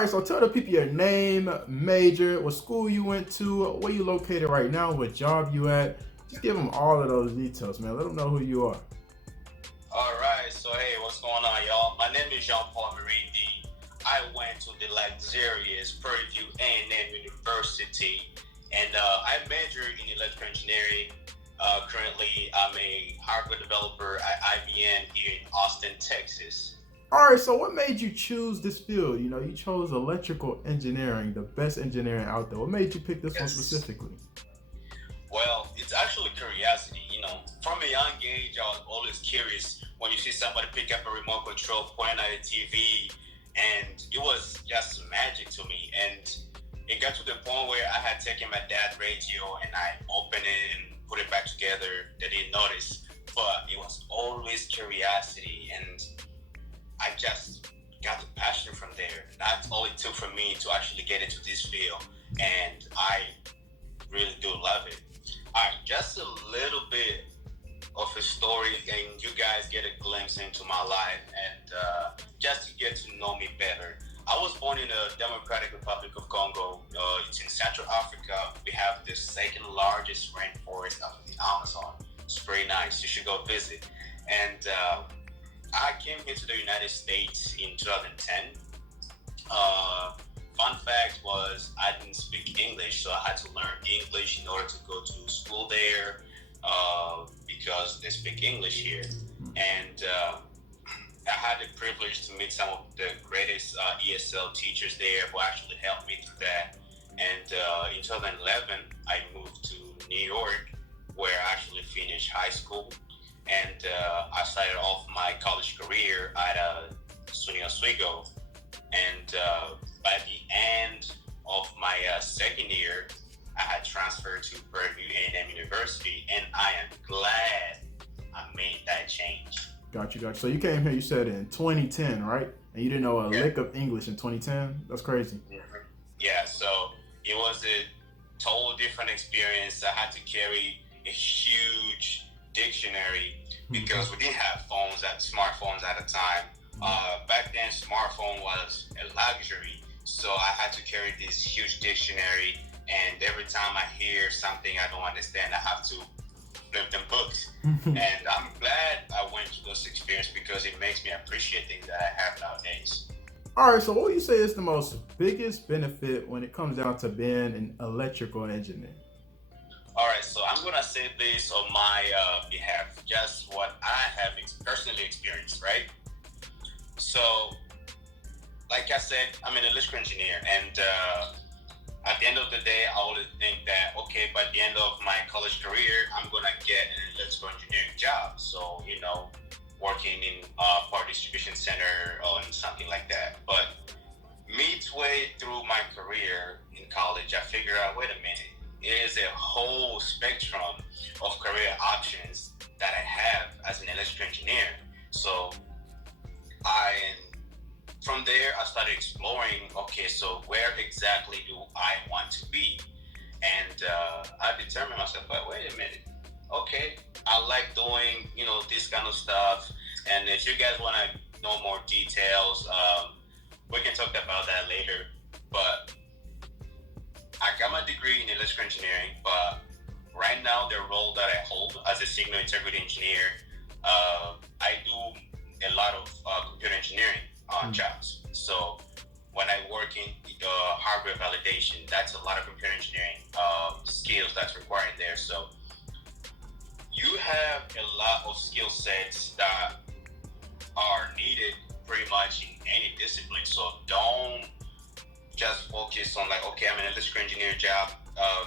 right, so tell the people your name, major, what school you went to, where you located right now, what job you at. Just give them all of those details, man. Let them know who you are. All right, so hey, what's going on, y'all? My name is Jean-Paul Marindi. I went to the luxurious Purdue A&M University, and I majored in electrical engineering. Currently, I'm a hardware developer at IBM here in Austin, Texas. All right, so what made you choose this field? You chose electrical engineering, the best engineering out there. What made you pick this one Yes. specifically? Well, it's actually curiosity. From a young age, I was always curious when you see somebody pick up a remote control, point at a TV, and it was just magic to me. And it got to the point where I had taken my dad's radio and I opened it and put it back together. They didn't notice, but it was always curiosity, and I just got the passion from there. That's all it took for me to actually get into this field, and I really do love it. All right, just a little bit of a story, and you guys get a glimpse into my life, and just to get to know me better. I was born in the Democratic Republic of Congo. It's in Central Africa. We have the second largest rainforest after the Amazon. It's pretty nice. You should go visit. And I came here to the United States in 2010. Fun fact was I didn't speak English, so I had to learn English in order to go to school there because they speak English here. And I had the privilege to meet some of the greatest ESL teachers there who actually helped me through that. And in 2011, I moved to New York, where I actually finished high school. And I started off my college career at SUNY Oswego. And by the end of my second year, I had transferred to Purdue A&M University, and I am glad I made that change. Got you. So you came here, you said in 2010, right? And you didn't know a Yeah. lick of English in 2010? That's crazy. Mhm. Yeah, so it was a total different experience. I had to carry a huge dictionary because we didn't have smartphones at the time. Back then, smartphone was a luxury, so I had to carry this huge dictionary. And every time I hear something I don't understand, I have to flip them books. And I'm glad I went through those experiences because it makes me appreciate things that I have nowadays. All right, so what would you say is the most biggest benefit when it comes down to being an electrical engineer? All right, so I'm gonna say this on my behalf, just what I have personally experienced, right? So, like I said, I'm an electrical engineer, and at the end of the day, I always think that okay, by the end of my college career, I'm gonna get an electrical engineering job. So, working in a power distribution center or something like that. But midway through my career in college, I figured out, wait a minute, there is a whole spectrum of career options that I have as an electrical engineer. So I from there I started exploring, okay, so where exactly do I want to be? And I determined myself, like, wait a minute, okay, I like doing, this kind of stuff. And if you guys want to know more details, we can talk about that later. But I got my degree in electrical engineering, but right now the role that I hold as a signal integrity engineer, I do a lot of computer engineering jobs. So when I work in hardware validation, that's a lot of computer engineering skills that's required there. So you have a lot of skill sets that are needed pretty much in any discipline. So don't just focus on like, okay, I'm an electrical engineer job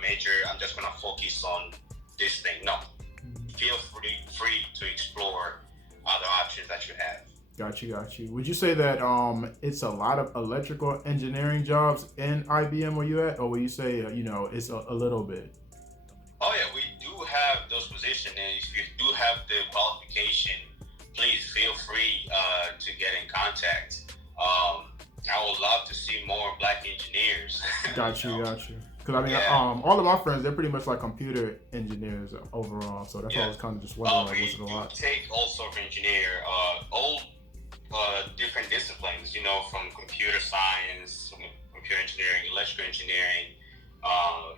major. I'm just gonna focus on this thing. No, feel free to explore other options that you have. Got you. Would you say that it's a lot of electrical engineering jobs in IBM where you at, or would you say it's a little bit? Oh yeah, we do have those positions, and if you do have the qualification, please feel free to get in contact. I would love to see more black engineers. Got you you, know? got you. Because I mean, Yeah, all of my friends, they're pretty much like computer engineers overall. So that's why I yeah. was kind of just wondering, like, We what's it a do lot? take all sort of engineer. All different disciplines, you know, from computer science, computer engineering, electrical engineering,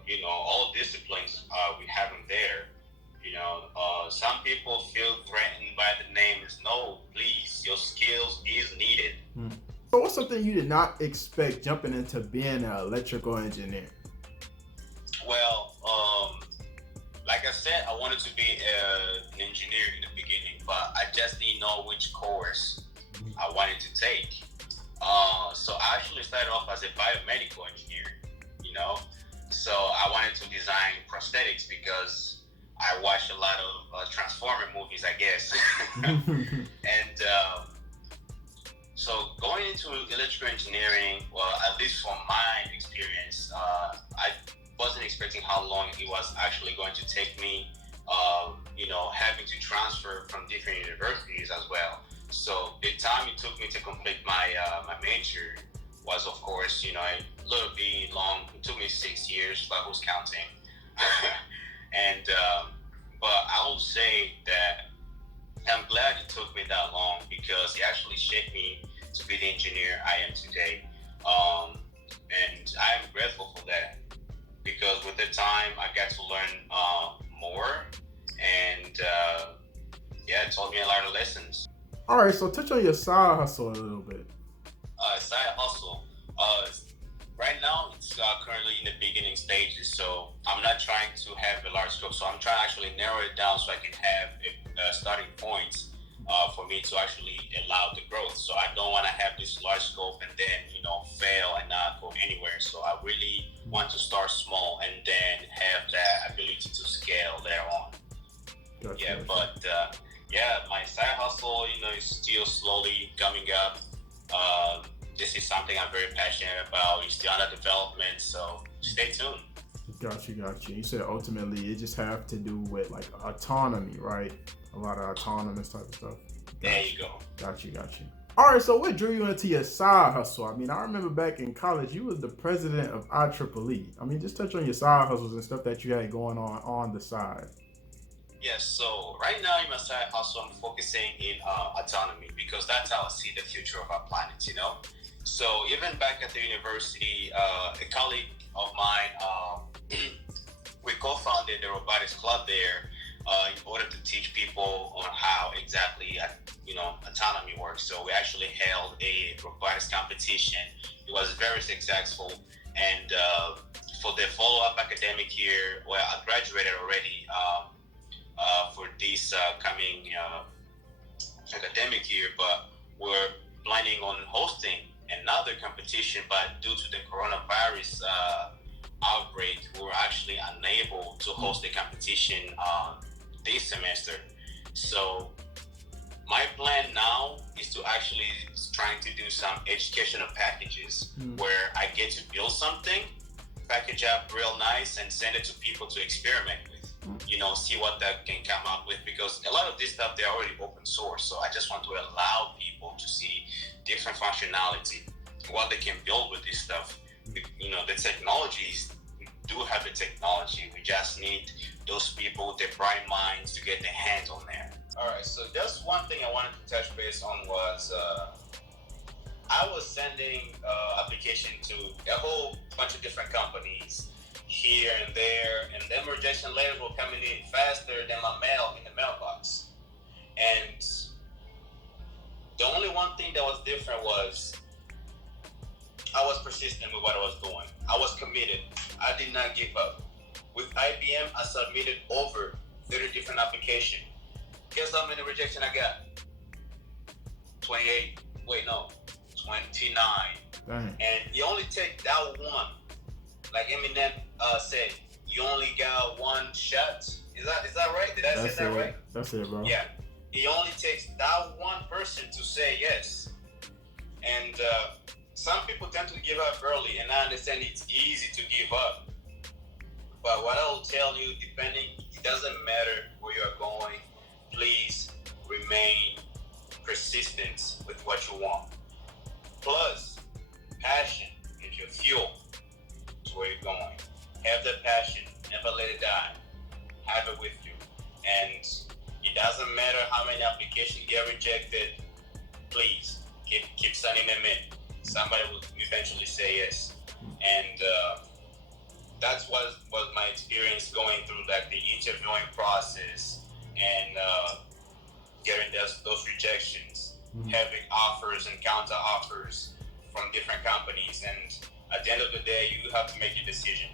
you know, all disciplines, we have them there. You know, some people feel threatened by the names. No, please, your skills is needed. So what's something you did not expect jumping into being an electrical engineer? Well, like I said, I wanted to be an engineer in the beginning, but I just didn't know which course I wanted to take. So I actually started off as a biomedical engineer, you know. So I wanted to design prosthetics because I watched a lot of Transformer movies, I guess. And so going into electrical engineering, well, at least from my experience, I wasn't expecting how long it was actually going to take me, you know, having to transfer from different universities as well. So the time it took me to complete my my major was, of course, you know, a little bit long. It took me 6 years, but who's counting? And but I will say that I'm glad it took me that long because it actually shaped me to be the engineer I am today. And I am grateful for that because with the time I got to learn more, and yeah, it taught me a lot of lessons. All right, so touch on your side hustle a little bit. Side hustle. Right now, it's currently in the beginning stages, so I'm not trying to have a large scope. So I'm trying to actually narrow it down so I can have a starting point for me to actually allow the growth. So I don't want to have this large scope and then, you know, fail and not go anywhere. So I really want to start small and then have that ability to scale there on. Gotcha. Yeah, but yeah, my side hustle, you know, is still slowly coming up. This is something I'm very passionate about. It's still under development, so stay tuned. Gotcha. You said ultimately it just have to do with like autonomy, right? A lot of autonomous type of stuff. There you go. Got you. All right, so what drew you into your side hustle? I mean, I remember back in college, you was the president of IEEE. I mean, just touch on your side hustles and stuff that you had going on the side. Yes, so right now in my side hustle, I'm focusing in autonomy because that's how I see the future of our planet, you know? So even back at the university, a colleague of mine, we co-founded the robotics club there in order to teach people on how exactly, you know, autonomy works. So we actually held a robotics competition. It was very successful. And for the follow-up academic year, well, I graduated already for this coming academic year, but we're planning on hosting another competition, but due to the coronavirus outbreak, we were actually unable to host the competition this semester. So my plan now is to actually trying to do some educational packages where I get to build something, package up real nice, and send it to people to experiment with. You know, see what that can come up with, because a lot of this stuff, they're already open source. So I just want to allow people to see different functionality, what they can build with this stuff. You know, the technologies, we do have the technology. We just need those people with their bright minds to get their hands on there. All right, so just one thing I wanted to touch base on was I was sending application to a whole bunch of different companies here and there, and then rejection letters were coming in faster than my mail in the mailbox. And the only one thing that was different was I was persistent with what I was doing. I was committed. I did not give up. With IBM, I submitted over 30 different applications. Guess how many rejection I got? 29. Dang. And you only take that one. Like Eminem said, you only got one shot. Is that right? Did I say that right? That's it, bro. Yeah. It only takes that one person to say yes. And some people tend to give up early, and I understand it's easy to give up. But what I will tell you, it doesn't matter where you're going, please remain persistent with what you want. Plus, passion is your fuel to where you're going. Have the passion, never let it die. Have it with you. And it doesn't matter how many applications get rejected, please keep keep sending them in. Somebody will eventually say yes, and that's what was my experience going through like the interviewing process and getting those rejections, having offers and counter offers from different companies, and at the end of the day, you have to make a decision.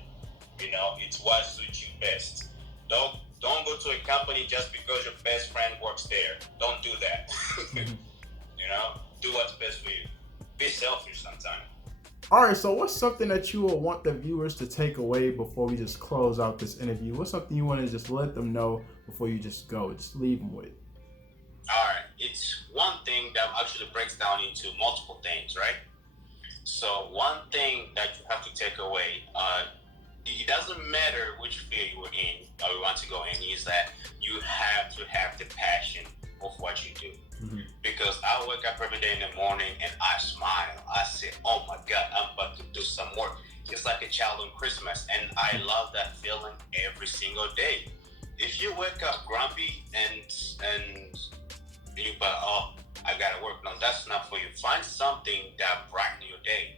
You know, it's what suits you best. Don't go to a company just because your best friend works there. Don't do that. You know, do what's best for you. Be selfish sometimes. All right, so what's something that you will want the viewers to take away before we just close out this interview? What's something you want to just let them know before you just go? Just leave them with. All right, it's one thing that actually breaks down into multiple things, right? So one thing that you have to take away, it doesn't matter which field you are in or you want to go in, is that you have to have the passion of what you do. Because I wake up every day in the morning and I smile. I say, oh my God, I'm about to do some work. It's like a child on Christmas, and I love that feeling every single day. If you wake up grumpy and you but oh, I gotta work, no, that's not for you. Find something that brightens your day.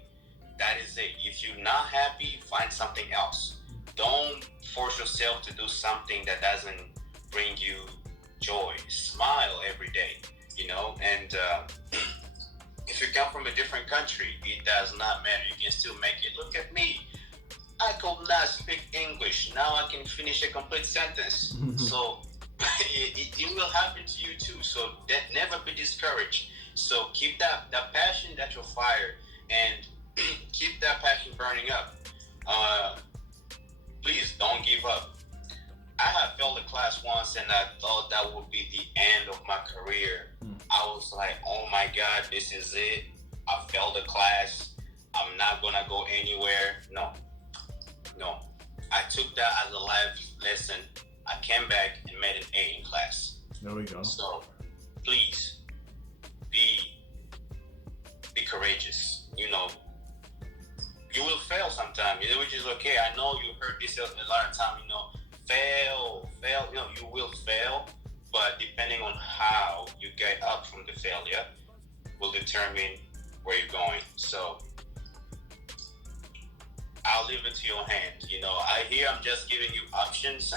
That is it. If you're not happy, find something else. Don't force yourself to do something that doesn't bring you joy. Smile every day, you know, and if you come from a different country, it does not matter. You can still make it. Look at me. I could not speak English. Now I can finish a complete sentence. So it will happen to you too. So never be discouraged. So keep that passion, that your fire, and keep that passion burning up. Please don't give up. I have failed a class once, and I thought that would be the end of my career. I was like, oh my God, this is it. I failed a class. I'm not gonna go anywhere. No. I took that as a life lesson. I came back and made an A in class. There we go. So please be courageous. You know, you will fail sometime, which is okay. I know you heard this a lot of time, you know, fail, you know, you will fail, but depending on how you get up from the failure will determine where you're going. So I'll leave it to your hand. You know, I'm just giving you options.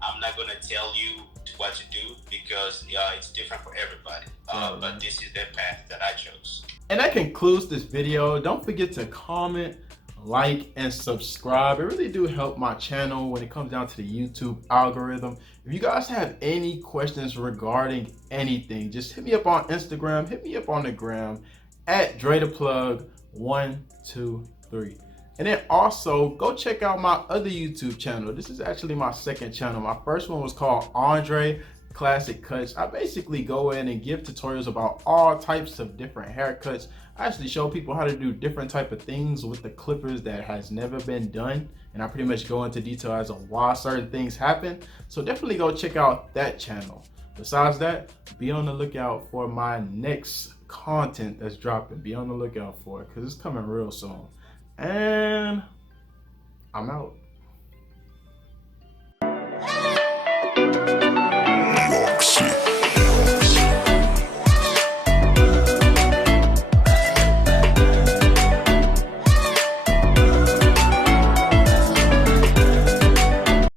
I'm not gonna tell you what to do because it's different for everybody. But this is the path that I chose. And that concludes this video. Don't forget to comment, like, and subscribe. It really do help my channel when it comes down to the YouTube algorithm. If you guys have any questions regarding anything, just hit me up on Instagram, hit me up on the gram at DreThePlug 123. And then also go check out my other YouTube channel. This is actually my second channel. My first one was called Andre ClassicCuts. I basically go in and give tutorials about all types of different haircuts. I actually show people how to do different type of things with the clippers that has never been done. And I pretty much go into detail as to why certain things happen. So definitely go check out that channel. Besides that, be on the lookout for my next content that's dropping. Be on the lookout for it because it's coming real soon. And I'm out.